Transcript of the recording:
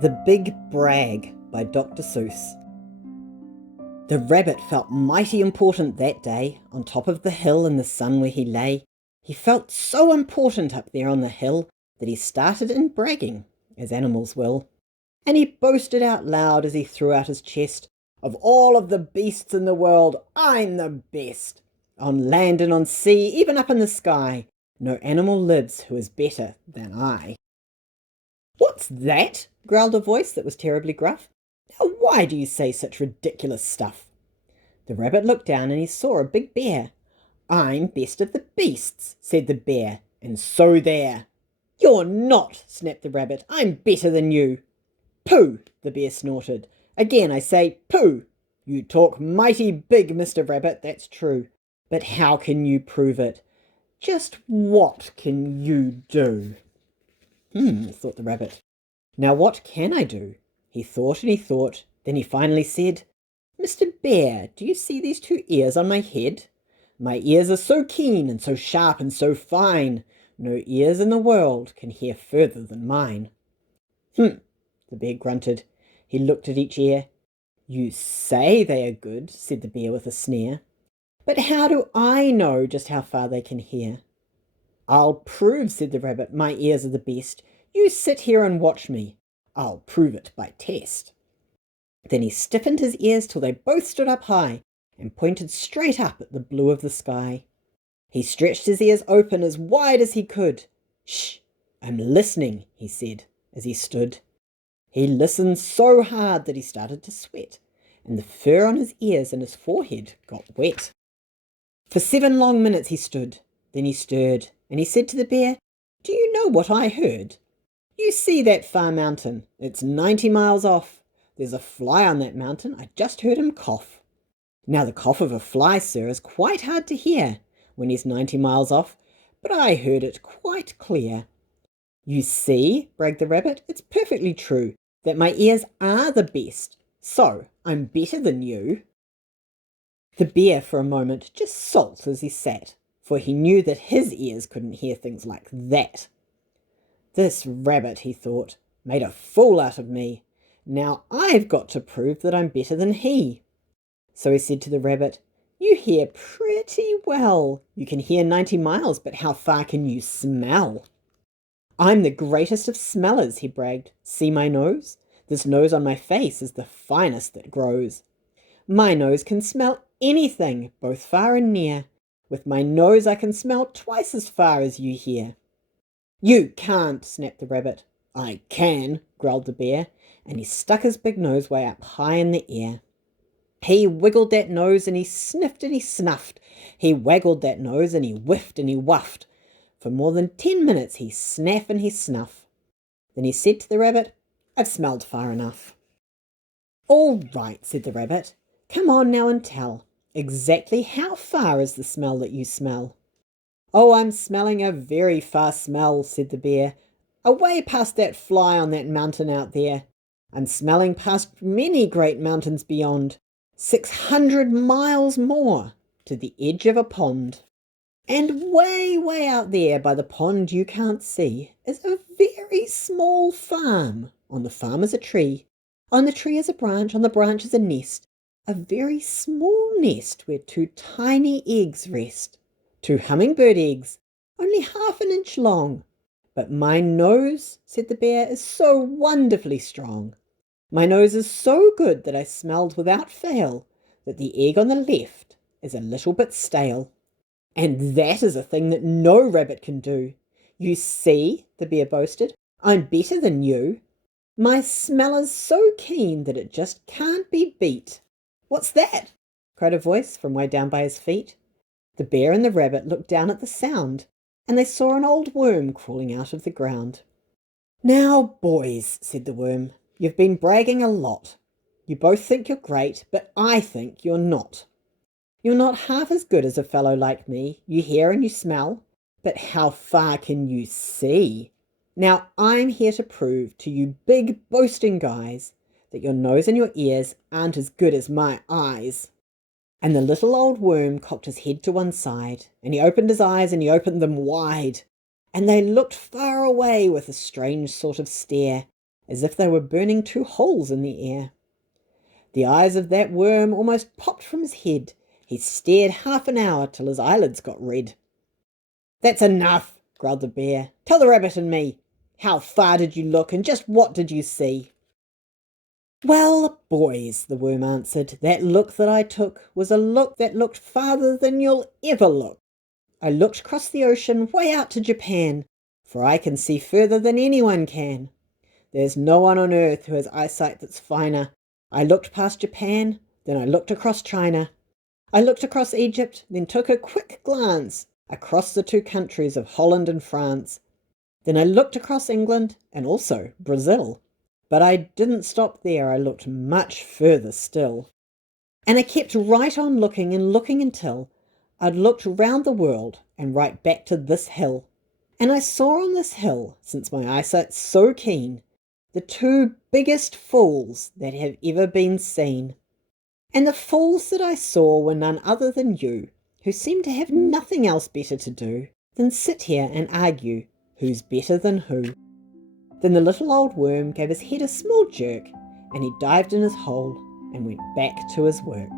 The Big Brag by Dr Seuss. The rabbit felt mighty important that day, on top of the hill in the sun where he lay. He felt so important up there on the hill that he started in bragging, as animals will. And he boasted out loud as he threw out his chest, "Of all of the beasts in the world, I'm the best. On land and on sea, even up in the sky, no animal lives who is better than I." "What's that?" growled a voice that was terribly gruff. "Now why do you say such ridiculous stuff?" The rabbit looked down and he saw a big bear. "I'm best of the beasts," said the bear, "and so there." "You're not," snapped the rabbit. "I'm better than you." "Pooh!" the bear snorted. "Again I say pooh! You talk mighty big, Mr. Rabbit, that's true. But how can you prove it? Just what can you do?" Thought the rabbit. "Now what can I do?" He thought and he thought. Then he finally said, "Mr. Bear, do you see these two ears on my head? My ears are so keen and so sharp and so fine, no ears in the world can hear further than mine." The bear grunted. He looked at each ear. "You say they are good," said the bear with a sneer. "But how do I know just how far they can hear?" "I'll prove," said the rabbit, "my ears are the best. You sit here and watch me. I'll prove it by test." Then he stiffened his ears till they both stood up high and pointed straight up at the blue of the sky. He stretched his ears open as wide as he could. "Shh, I'm listening," he said as he stood. He listened so hard that he started to sweat, and the fur on his ears and his forehead got wet. For 7 long minutes he stood. Then he stirred, and he said to the bear, "Do you know what I heard? You see that far mountain? It's 90 miles off. There's a fly on that mountain. I just heard him cough. Now the cough of a fly, sir, is quite hard to hear when he's 90 miles off, but I heard it quite clear." "You see," bragged the rabbit, "it's perfectly true that my ears are the best, so I'm better than you." The bear for a moment just sulked as he sat, for he knew that his ears couldn't hear things like that. "This rabbit," he thought, "made a fool out of me. Now I've got to prove that I'm better than he." So he said to the rabbit, "You hear pretty well. You can hear 90 miles, but how far can you smell?" "I'm the greatest of smellers," he bragged. "See my nose? This nose on my face is the finest that grows. My nose can smell anything, both far and near. With my nose I can smell twice as far as you hear." "You can't," snapped the rabbit. "I can," growled the bear, and he stuck his big nose way up high in the air. He wiggled that nose and he sniffed and he snuffed. He waggled that nose and he whiffed and he wuffed. For more than 10 minutes he snaff and he snuff. Then he said to the rabbit, "I've smelled far enough." "All right," said the rabbit. "Come on now and tell. Exactly how far is the smell that you smell?" "Oh, I'm smelling a very far smell," said the bear. "Away past that fly on that mountain out there. I'm smelling past many great mountains beyond, 600 miles more, to the edge of a pond. And way, way out there by the pond you can't see is a very small farm. On the farm is a tree. On the tree is a branch. On the branch is a nest. A very small nest where 2 tiny eggs rest. 2 hummingbird eggs, only half an inch long. But my nose," said the bear, "is so wonderfully strong. My nose is so good that I smelled without fail that the egg on the left is a little bit stale. And that is a thing that no rabbit can do. You see," the bear boasted, "I'm better than you. My smell is so keen that it just can't be beat." "What's that?" cried a voice from way down by his feet. The bear and the rabbit looked down at the sound, and they saw an old worm crawling out of the ground. "Now, boys," said the worm, "you've been bragging a lot. You both think you're great, but I think you're not. You're not half as good as a fellow like me. You hear and you smell, but how far can you see? Now I'm here to prove to you big boasting guys that your nose and your ears aren't as good as my eyes." And the little old worm cocked his head to one side, and he opened his eyes and he opened them wide, and they looked far away with a strange sort of stare, as if they were burning two holes in the air. The eyes of that worm almost popped from his head. He stared half an hour till his eyelids got red. "That's enough," growled the bear. "Tell the rabbit and me. How far did you look, and just what did you see?" "Well, boys," the worm answered, "that look that I took was a look that looked farther than you'll ever look. I looked across the ocean way out to Japan, for I can see further than anyone can. There's no one on earth who has eyesight that's finer. I looked past Japan, then I looked across China. I looked across Egypt, then took a quick glance across the two countries of Holland and France. Then I looked across England and also Brazil. But I didn't stop there, I looked much further still. And I kept right on looking and looking until I'd looked round the world and right back to this hill. And I saw on this hill, since my eyesight's so keen, the two biggest fools that have ever been seen. And the fools that I saw were none other than you, who seem to have nothing else better to do than sit here and argue who's better than who." Then the little old worm gave his head a small jerk, and he dived in his hole and went back to his work.